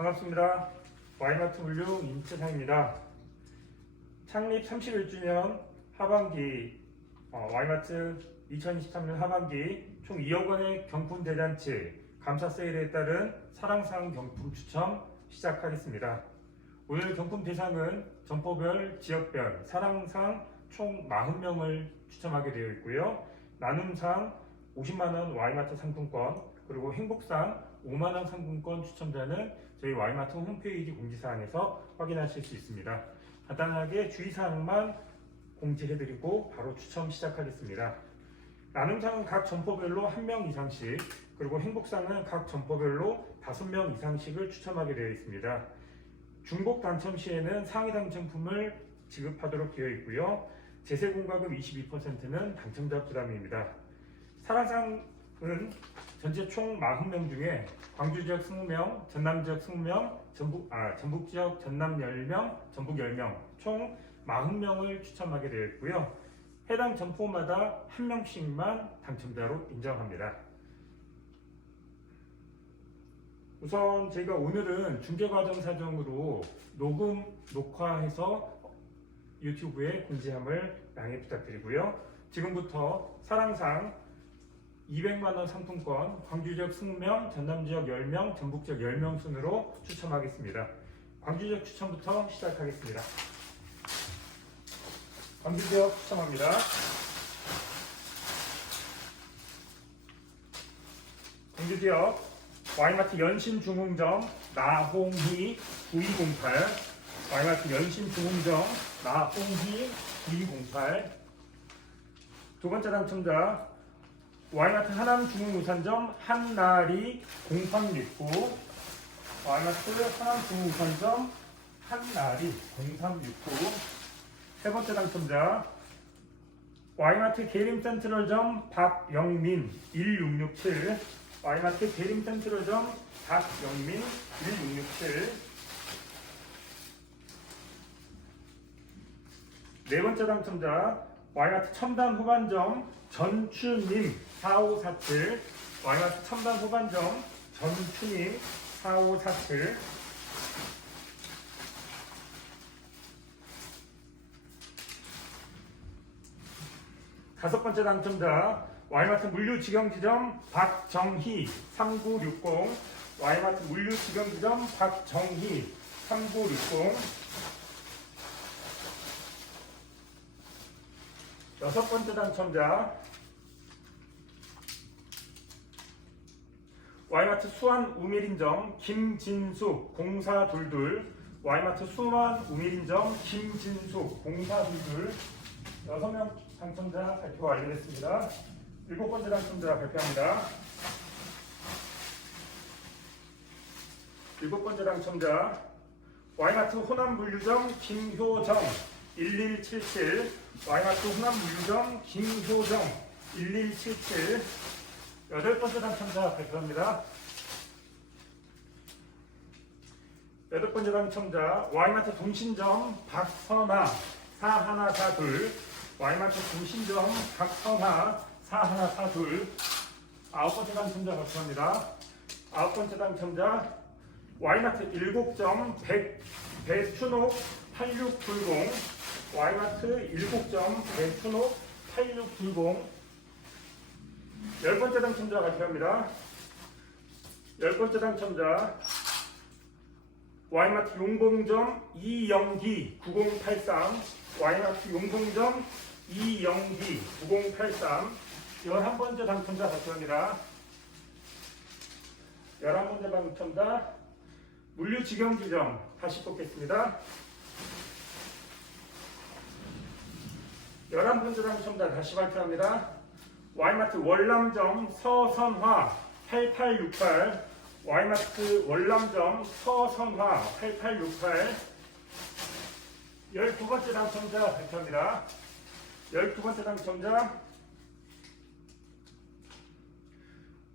반갑습니다. 와이마트 물류 임채상입니다. 창립 31주년 하반기 와이마트 2023년 하반기 총 2억 원의 경품 대잔치 감사 세일에 따른 사랑상 경품 추첨 시작하겠습니다. 오늘 경품 대상은 점포별, 지역별 사랑상 총 40명을 추첨하게 되어 있고요. 나눔상 50만원 와이마트 상품권, 그리고 행복상 5만원 상품권 추첨자는 저희 와이마트 홈페이지 공지사항에서 확인하실 수 있습니다. 간단하게 주의사항만 공지해드리고 바로 추첨 시작하겠습니다. 나눔상은 각 점포별로 1명 이상씩, 그리고 행복상은 각 점포별로 5명 이상씩을 추첨하게 되어 있습니다. 중복 당첨 시에는 상위 당첨품을 지급하도록 되어 있고요. 제세공과금 22%는 당첨자 부담입니다. 사랑상은 전체 총 40명 중에 광주 지역 20명, 전남 지역 20명, 전북 지역 전남 10명, 전북 10명, 총 40명을 추첨하게 되어 있고요. 해당 점포마다 1명씩만 당첨자로 인정합니다. 우선 제가 오늘은 중계과정 사정으로 녹화해서 유튜브에 공지함을 양해 부탁드리고요. 지금부터 사랑상 200만원 상품권 광주 지역 20명, 전남 지역 10명, 전북 지역 10명 순으로 추첨하겠습니다. 광주 지역 추첨부터 시작하겠습니다. 광주 지역 추첨합니다. 광주 지역 와이마트 연신중흥점 나홍희 9208, 와이마트 연신중흥점 나홍희 9208. 두 번째 당첨자 와이마트 하남중흥우산점 한나리 0369, 와이마트 하남중흥우산점 한나리 0369. 세 번째 당첨자 와이마트 계림센트럴점 박영민 1667, 와이마트 계림센트럴점 박영민 1667. 네 번째 당첨자 와이마트 첨단 호반점 전추님 4547, 와이마트 첨단 호반점 전추님 4547. 다섯 번째 당첨자 와이마트 물류직영지점 박정희 3960, 와이마트 물류직영지점 박정희 3960. 여섯 번째 당첨자 와이마트 수완 우밀인점 김진숙 0422, 와이마트 수완 우밀인점 김진숙 0422. 6명 당첨자 발표 완료됐습니다. 7번째 당첨자 발표합니다. 7번째 당첨자 와이마트 호남물류점 김효정 1177, 와이마트 호남물류점 김효정 1177. 8번째 당첨자 발표합니다. 8번째 당첨자 와이마트 동신점 박선아 4142, 와이마트 동신점 박선아 4142. 9번째 당첨자 발표합니다. 9번째 당첨자 와이마트 일곡점 배춘옥 8620, 와이마트 일곡점 배춘옥 8620. 10번째 당첨자 발표합니다. 10번째 당첨자 와이마트 용봉점 이영기 9083, 와이마트 용봉점 이영기 9083. 11번째 당첨자 발표합니다. 11번째 당첨자 물류직영지점 다시 뽑겠습니다. 11번째 당첨자 다시 발표합니다. 와이마트 월남점 서선화 8868, 와이마트 월남점 서선화 8868. 12번째 당첨자 발표합니다. 12번째 당첨자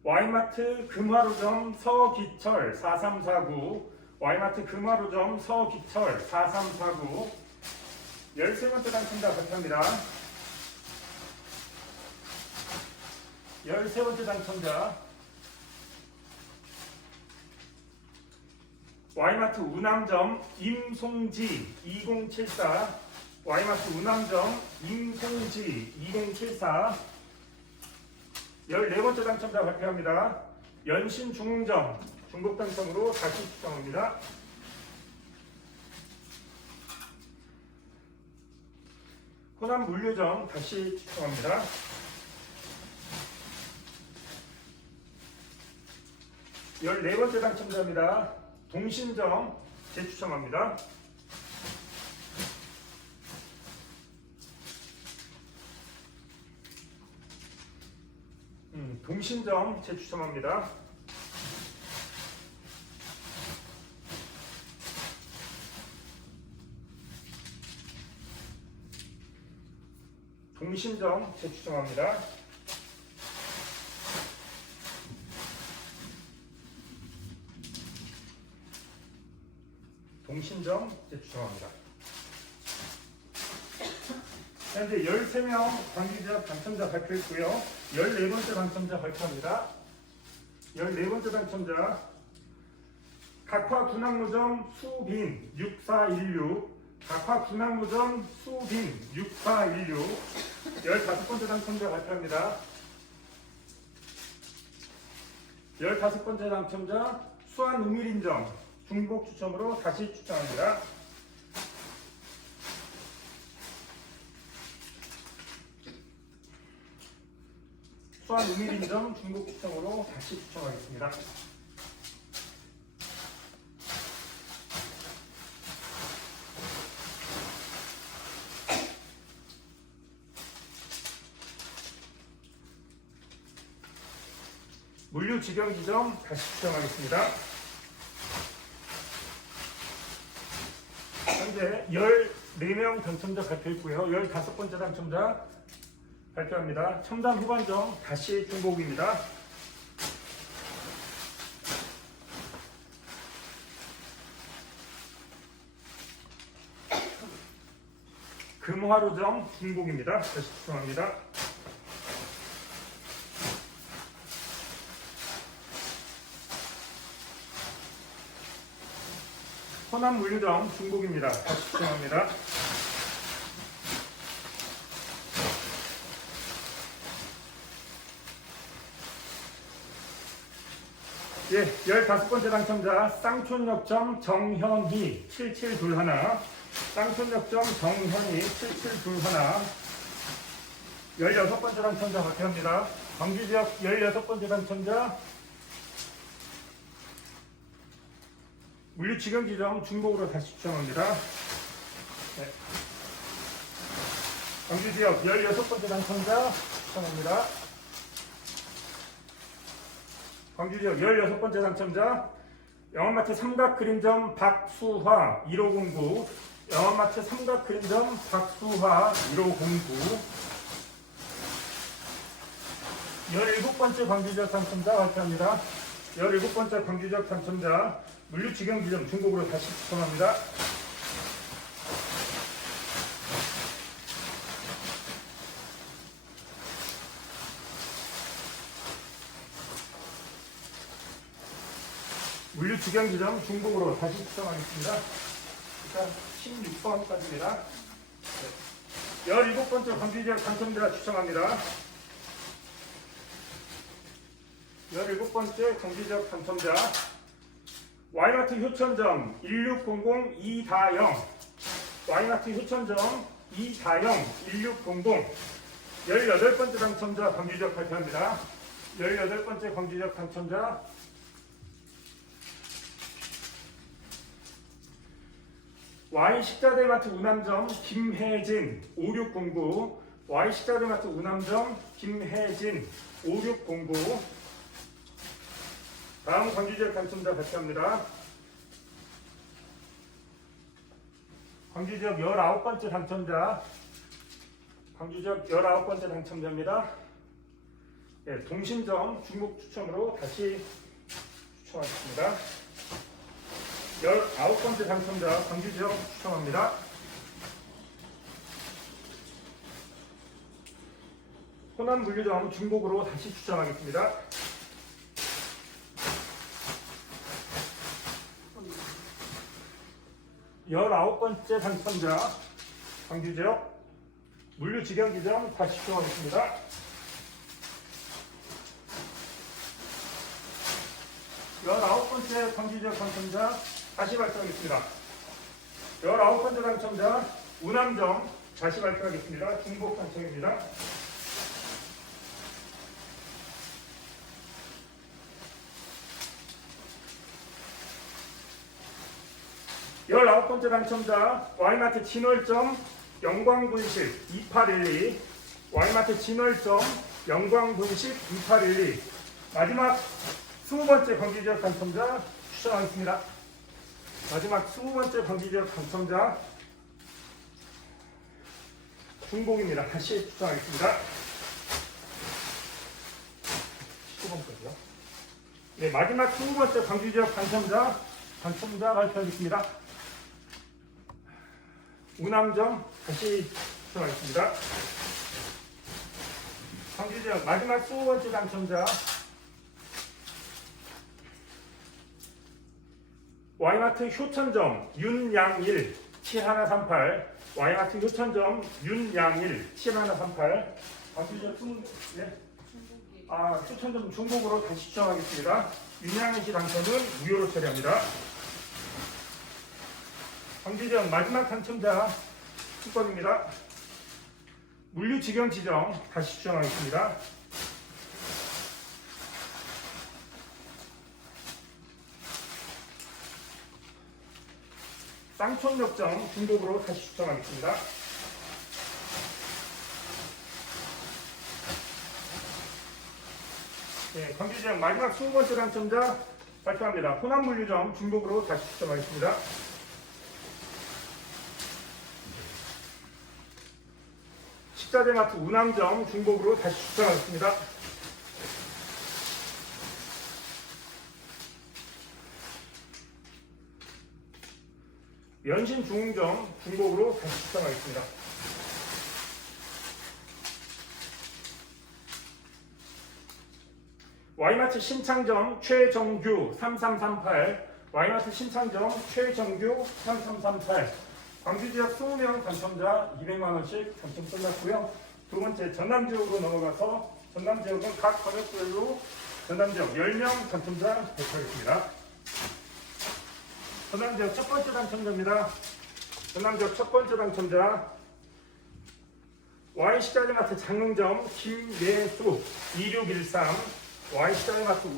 와이마트 금화로점 서기철 4349, 와이마트 금화로점 서기철 4349. 13번째 당첨자 발표합니다. 13번째 당첨자 Y마트 우남점 임송지 2074 Y마트 우남점 임송지 2074 14번째 당첨자 발표합니다. 연신중흥점 중복 당첨으로 다시 추첨합니다. 호남 물류점 다시 추첨합니다. 14번째 당첨자입니다. 동신점 재추첨합니다. 동신점 재추첨합니다. 동신점 재추첨합니다. 동신점 재추첨합니다. 현재 13명 관계자 당첨자 발표했고요. 14번째 당첨자 발표합니다. 14번째 당첨자 각화 군항로점 수빈 6416 각화 군항로점 수빈 6416 15번째 당첨자 발표합니다. 15번째 당첨자 수안우밀인점 중복 추첨으로 다시 추첨합니다. 수안우밀인점 중복 추첨으로 다시 추첨하겠습니다. 물류직영지점 다시 추첨하겠습니다. 현재 14명 당첨자 발표했고요. 15번째 당첨자 발표합니다. 첨단 후반점 다시 중복입니다. 금화로점 중복입니다. 다시 추첨합니다. 호남 물류점 중복입니다. 다시 추첨합니다. 예, 15번째 당첨자 쌍촌역점 정현희 7721 쌍촌역점 정현희 7721 16번째 당첨자 발표합니다. 광주지역 16번째 당첨자 물류직영지점 중복으로 다시 추첨합니다. 네. 광주지역 16번째 당첨자 추첨합니다. 광주지역 16번째 당첨자 영암마트 삼각그림점 박수화 1509 영암마트 삼각그림점 박수화 1509 17번째 광주지역 당첨자 발표합니다. 17번째 광주지역 당첨자 물류직영지점 중복으로 다시 추첨합니다. 물류직영지점 중복으로 다시 추첨하겠습니다. 일단 16번까지입니다. 17번째 광주지역 당첨자 추첨합니다. 17번째 광주지역 당첨자 Y마트 효천점 1600 이다영 Y마트 효천점 이다영 1600 18번째 당첨자 광주지역 발표합니다. 18번째 광주지역 당첨자 Y식자대마트 우남점 김혜진 5609 Y식자대마트 우남점 김혜진 5609 다음 광주지역 당첨자 발표합니다. 광주지역 19번째 당첨자 광주지역 19번째 당첨자입니다. 네, 동신점 중복 추첨으로 다시 추첨하겠습니다. 19번째 당첨자 광주지역 추첨합니다. 호남 물류점 중복으로 다시 추첨하겠습니다. 19번째 당첨자 광주지역 물류직영지점 다시 추첨하겠습니다. 19번째 광주지역 당첨자 다시 발표하겠습니다. 19번째 당첨자 우남점 다시 발표하겠습니다. 중복 당첨입니다. 19번째 당첨자 Y마트 진월점 영광분식 2812 Y마트 진월점 영광분식 2812 마지막 20번째 광주지역 당첨자 추첨하겠습니다. 마지막 20번째 광주지역 당첨자 중복입니다. 다시 추첨하겠습니다. 19번까지요. 네, 마지막 20번째 광주지역 당첨자 발표하겠습니다. 우남점 다시 추첨하겠습니다. 광주지역 마지막 20번째 당첨자 Y마트 효천점 윤양일 7138 Y마트 효천점 윤양일 7138 광주지역 효천점 중복으로 다시 추첨하겠습니다. 윤양일 씨 당첨은 무효로 처리합니다. 광주지역 마지막 당첨자 특권입니다. 물류직영지점 다시 추첨하겠습니다. 쌍촌역점 중복으로 다시 추첨하겠습니다. 네, 광주지역 마지막 20번째 당첨자 발표합니다. 호남물류점 중복으로 다시 추첨하겠습니다. 식자재마트 우남점 중복으로 다시 추첨하겠습니다. 연신중흥점 중복으로 다시 추첨하겠습니다. Y마트 신창점 최정규 3338 Y마트 신창점 최정규 3338 광주지역 20명 당첨자 200만원씩 당첨 끝났고요. 두 번째 전남지역으로 넘어가서 전남지역은 각 권역별로 전남지역 10명 당첨자 발표하겠습니다. 전남지역 첫 번째 당첨자입니다. 전남지역 첫 번째 당첨자 Y식자재마트 장흥점 김예수 2613 Y식자재마트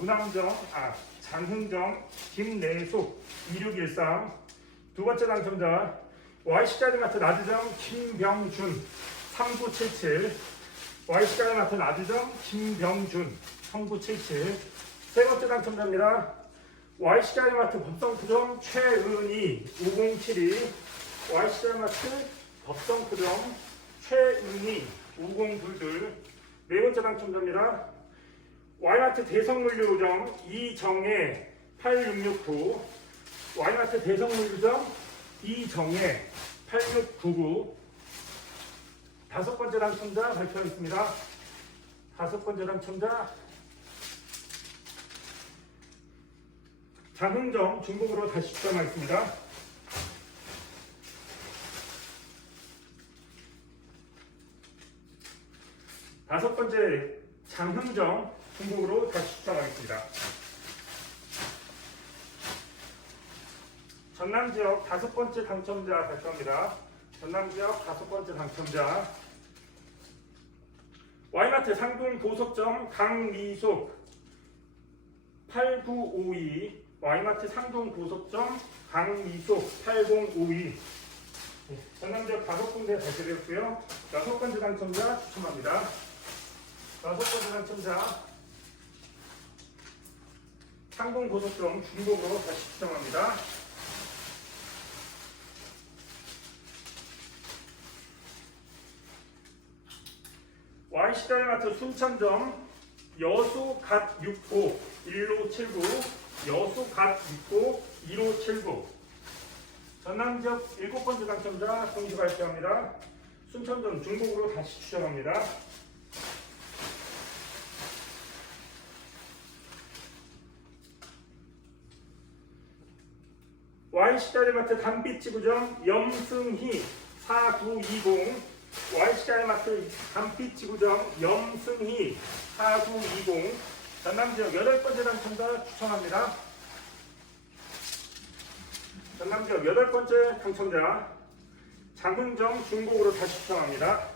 장흥점 김내숙 2613 두 번째 당첨자 Y식자재마트 나주점 김병준 3977 Y식자재마트 나주점 김병준 3977 세 번째 당첨자입니다. Y식자재마트 법성포점 최은희 5072 Y식자재마트 법성포점 최은희 5022 네 번째 당첨자입니다. Y마트 대성물류점 이정혜 8669 Y마트 대성물류점 이정혜 8699 다섯 번째 당첨자 발표하겠습니다. 다섯 번째 당첨자 장흥점 중복으로 다시 추첨하겠습니다. 다섯 번째 장흥점 중복으로 다시 추첨하겠습니다. 전남지역 다섯 번째 당첨자 발표합니다. 전남지역 다섯 번째 당첨자 Y마트 상동 보석점 강미숙 8952 Y마트 상동 보석점 강미숙 8052 전남지역 다섯 군데 발표되었고요. 여섯 번째 당첨자 추첨합니다. 여섯 번째 당첨자 상동 보석점 중복으로 다시 추첨합니다. Y식자재마트 순천점 여수 갓 65 1579 여수 갓 65 1579 전남지역 일곱 번째 당첨자 동시 발표합니다. 순천점 중복으로 다시 추첨합니다. Y시가리마트 단빛지구점 염승희 4920 Y시가리마트 단빛지구점 염승희 4920 전남지역 8번째 당첨자 추첨합니다. 전남지역 8번째 당첨자 장훈정 중곡으로 다시 추첨합니다.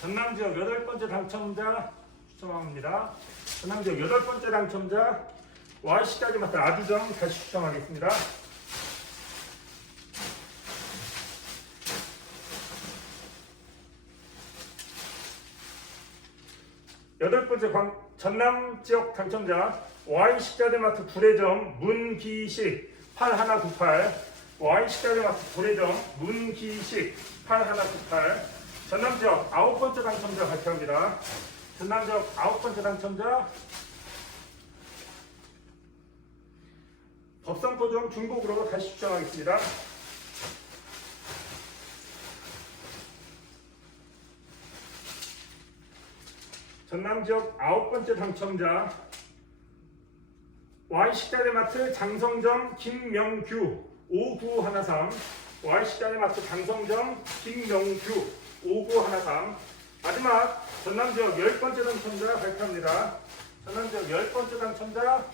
전남지역 8번째 당첨자 추첨합니다. 전남지역 8번째 당첨자 Y시가리마트 아주정 다시 추첨하겠습니다. 여덟 번째 전남지역 당첨자 Y시가리마트 구례점 문기식 8198 Y시가리마트 구례점 문기식 8198 전남지역 9번째 당첨자 발표합니다. 전남지역 9번째 당첨자 법성포점 중곡으로 다시 추첨하겠습니다. 전남지역 9번째 당첨자 Y시가리마트 장성점 김명규 5913 Y시가리마트 장성점 김명규 5913 마지막 전남지역 10번째 당첨자 발표합니다. 전남지역 10번째 당첨자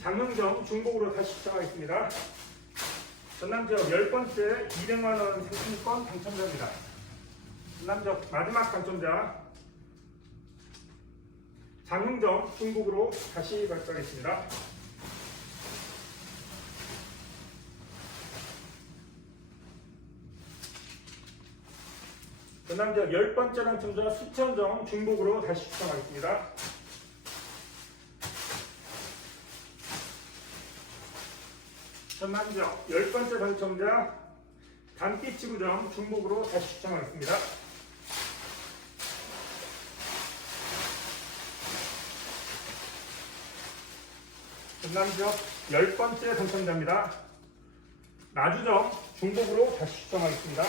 장흥점 중곡으로 다시 추첨하겠습니다. 전남지역 10번째 200만원 상품권 당첨자입니다. 전남지역 마지막 당첨자 장흥점 중곡으로 다시 발표하겠습니다. 전남지역 10번째 당첨자 수천점 중곡으로 다시 추첨하겠습니다. 전남지역 10번째 당첨자 단빛지구점 중곡으로 다시 추첨하겠습니다. 전남지역 10번째 당첨자입니다. 나주점 중곡으로 다시 추첨하겠습니다.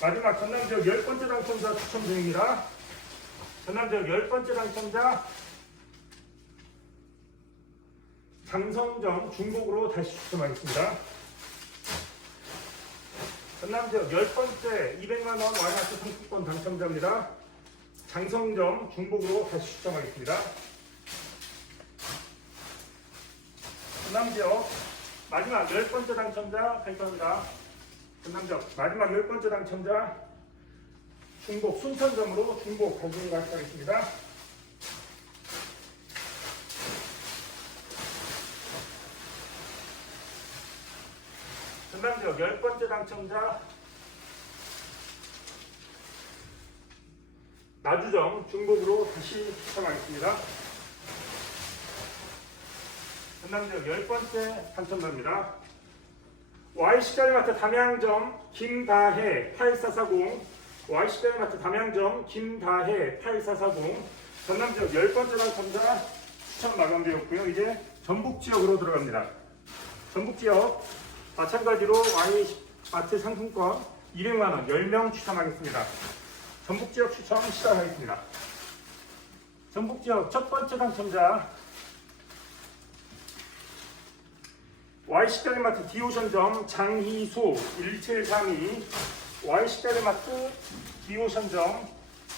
마지막 전남지역 10번째 당첨자 추첨 중입니다. 전남지역 10번째 당첨자 장성점 중곡으로 다시 추첨하겠습니다. 전남지역 10번째 200만원 Y마트 상품권 당첨자입니다. 장성점 중곡으로 다시 추첨하겠습니다. 전남지역 마지막 10번째 당첨자 발표합니다. 전남지역 마지막 10번째 당첨자 중곡 순천점으로 중곡 발표하겠습니다. 전남지역 10번째 당첨자 나주점 중곡으로 다시 추첨하겠습니다. 전남지역 10번째 당첨자입니다. Y시가리마트 담양점 김다혜 8440 Y시가리마트 담양점 김다혜 8440 전남지역 10번째 당첨자 추첨 마감되었고요. 이제 전북지역으로 들어갑니다. 전북지역 마찬가지로 Y마트 상품권 200만원 10명 추첨하겠습니다. 전북지역 추첨 시작하겠습니다. 전북지역 첫 번째 당첨자 Y시가리마트 디오션점 장희수 1732 Y시가리마트 디오션점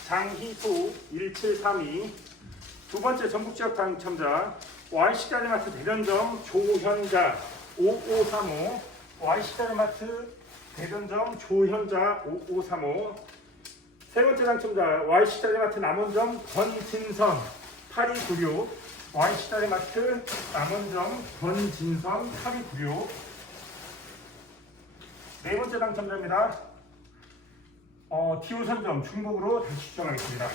장희수 1732 두 번째 전북지역 당첨자 Y시가리마트 대전점 조현자 5535 Y시가리마트 대전점 조현자 5535 세 번째 당첨자 Y시가리마트 남원점 권진선 8296 Y시가리마트 남원점 권진선 8296 네 번째 당첨자입니다. 디오선점 중국으로 다시 추첨하겠습니다.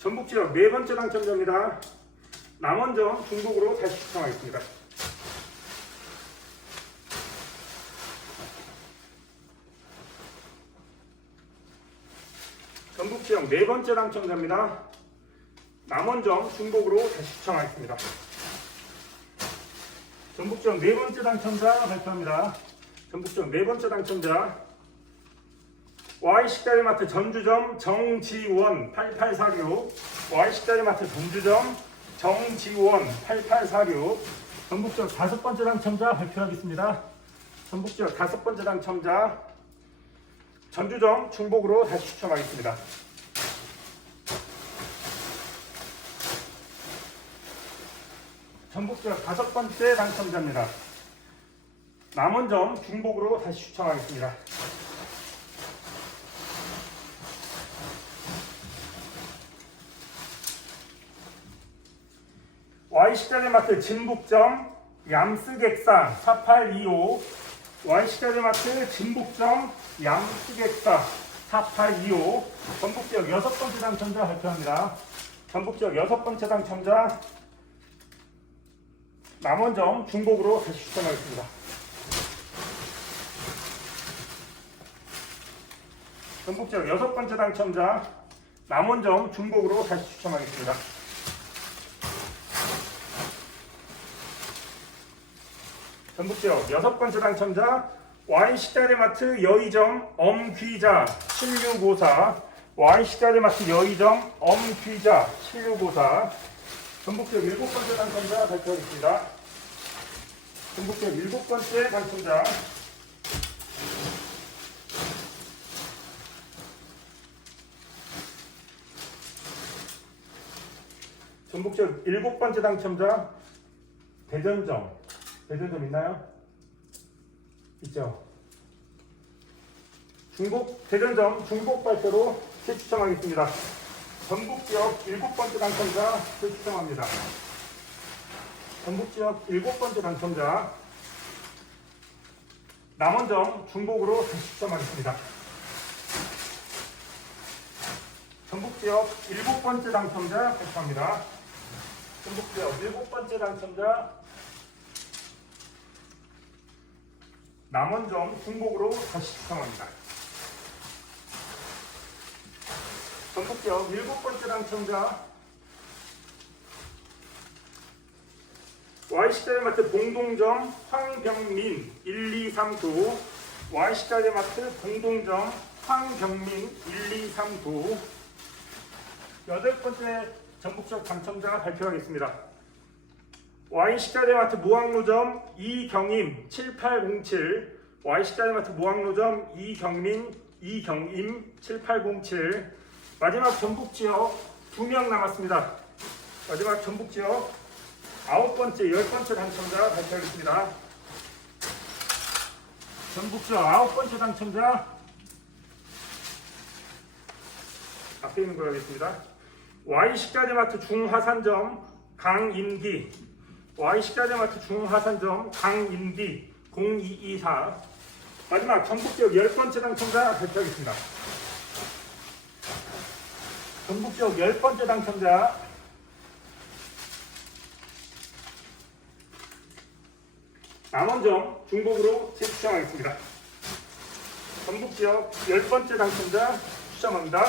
전북지역 네 번째 당첨자입니다. 남원점 중국으로 다시 추첨하겠습니다. 전북지역 네 번째 당첨자입니다. 남원점 중복으로 다시 추첨하겠습니다. 전북 지역 네 번째 당첨자 발표합니다. 전북 지역 네 번째 당첨자 Y식다리마트 전주점 정지원 8846 Y식다리마트 전주점 정지원 8846 전북 지역 다섯 번째 당첨자 발표하겠습니다. 전북 지역 다섯 번째 당첨자 전주점 중복으로 다시 추첨하겠습니다. 전북 지역 다섯 번째 당첨자입니다. 남원점 중복으로 다시 추첨하겠습니다. Y식자재마트 진북점 얌스객사 4825 Y식자재마트 진북점 얌스객사 4825 전북지역 여섯 번째 당첨자 발표합니다. 전북지역 여섯 번째 당첨자 남원점 중복으로 다시 추첨하겠습니다. 전북지역 여섯 번째 당첨자 남원점 중복으로 다시 추첨하겠습니다. 전북지역 여섯 번째 당첨자 Y식자재마트 여의점 엄귀자 7654 Y식자재마트 여의점 엄귀자 7654 전북지역 일곱 번째 당첨자 발표하겠습니다. 전북지역 일곱 번째 당첨자 전북지역 일곱 번째 당첨자 대전점 있나요? 있죠. 대전점 중복 발표로 재추첨하겠습니다. 전북지역 일곱 번째 당첨자 재추첨합니다. 전북지역 일곱 번째 당첨자 남원점 중복으로 재추첨하겠습니다. 전북지역 일곱 번째 당첨자 발표합니다. 전북지역 일곱 번째 당첨자 남원점 중복으로 다시 추첨합니다. 전북지역 일곱 번째 당첨자 Y식자재마트 공동점 황병민 1239 Y식자재마트 공동점 황병민 1239 여덟 번째 전북지역 당첨자 발표하겠습니다. Y식자재마트 무항로점 이경임 7807 Y식자재마트 무항로점 이경임 7807 마지막 전북지역 2명 남았습니다. 마지막 전북지역 아홉 번째, 열 번째 당첨자 발표하겠습니다. 전북지역 아홉 번째 당첨자 앞에 있는 거 하겠습니다. Y식자재마트 중화산점 강인기 Y식자재마트 중화산점 강인기 0224 마지막 전북지역 열 번째 당첨자 발표하겠습니다. 전북지역 열 번째 당첨자 남원점 중복으로 재추첨하겠습니다. 전북지역 열 번째 당첨자 추첨합니다.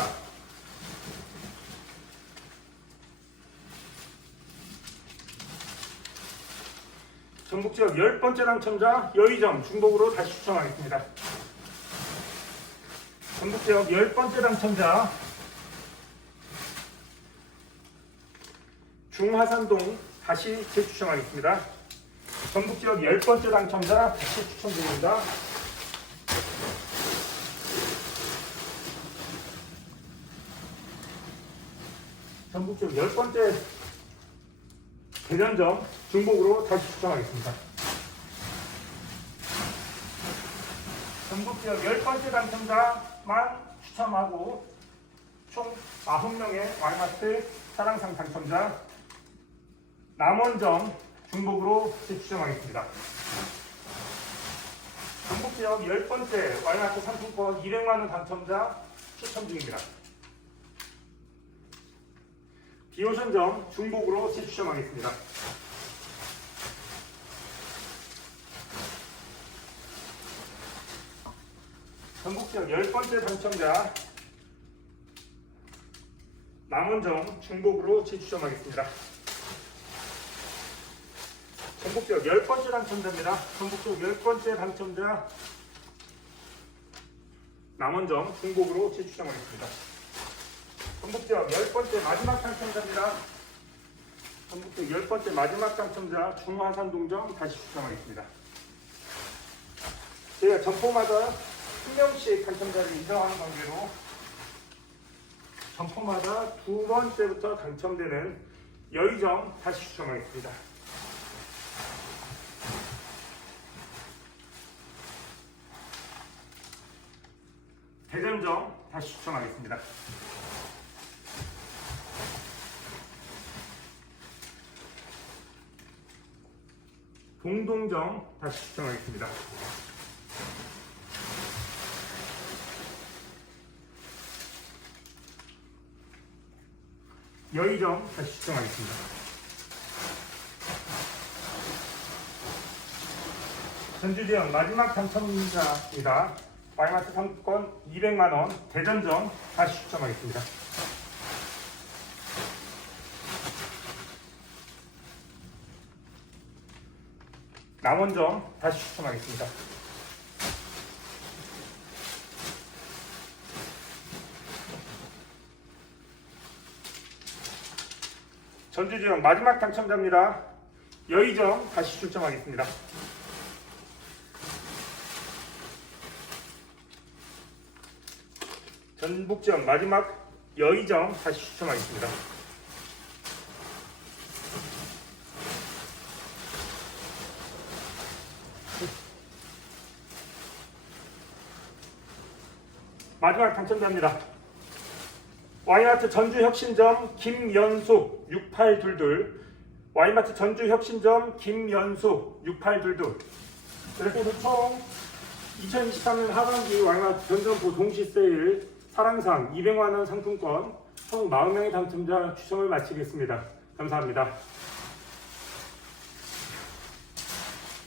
전북지역 열 번째 당첨자 여의점 중복으로 다시 추첨하겠습니다. 전북지역 열 번째 당첨자 중화산동 다시 재추첨하겠습니다. 전북지역 열 번째 당첨자 다시 추첨 중입니다. 전북지역 열 번째 대전점 중복으로 다시 추첨하겠습니다. 전북지역 열 번째 당첨자만 추첨하고 총 9명의 Y마트 사랑상 당첨자 남원점 중복으로 재추첨하겠습니다. 전북지역 열 번째 Y마트 상품권 200만원 당첨자 추첨 중입니다. 비오션점 중복으로 재추첨하겠습니다. 전북지역 열 번째 당첨자 남원점 중복으로 재추첨하겠습니다. 전북 전북지역 10번째 당첨자입니다. 전북지역 10번째 당첨자 남원정 중복으로 재추첨하겠습니다. 전북지역 10번째 마지막 당첨자입니다. 전북지역 10번째 마지막 당첨자 중화산동점 다시 추첨하겠습니다. 저희가 점포마다 1명씩 당첨자를 인정하는 관계로 점포마다 2번째부터 당첨되는 여의정 다시 추첨하겠습니다. 대전점 다시 추첨하겠습니다. 동동점 다시 추첨하겠습니다. 여의정 다시 추첨하겠습니다. 전주지역 마지막 당첨자입니다. 와이마트 상품권 200만원 대전점 다시 추첨하겠습니다. 남원점 다시 추첨하겠습니다. 전주지역 마지막 당첨자입니다. 여의정 다시 추첨하겠습니다. 전북지역 마지막 여의정 다시 추첨하겠습니다. 마지막 당첨자입니다. 와이마트 전주혁신점 김연숙 6822 와이마트 전주혁신점 김연숙 6822 그래서 오늘 총 2023년 하반기 와이마트 전점포 동시세일 사랑상 200만원 상품권 총 40명의 당첨자 추첨을 마치겠습니다. 감사합니다.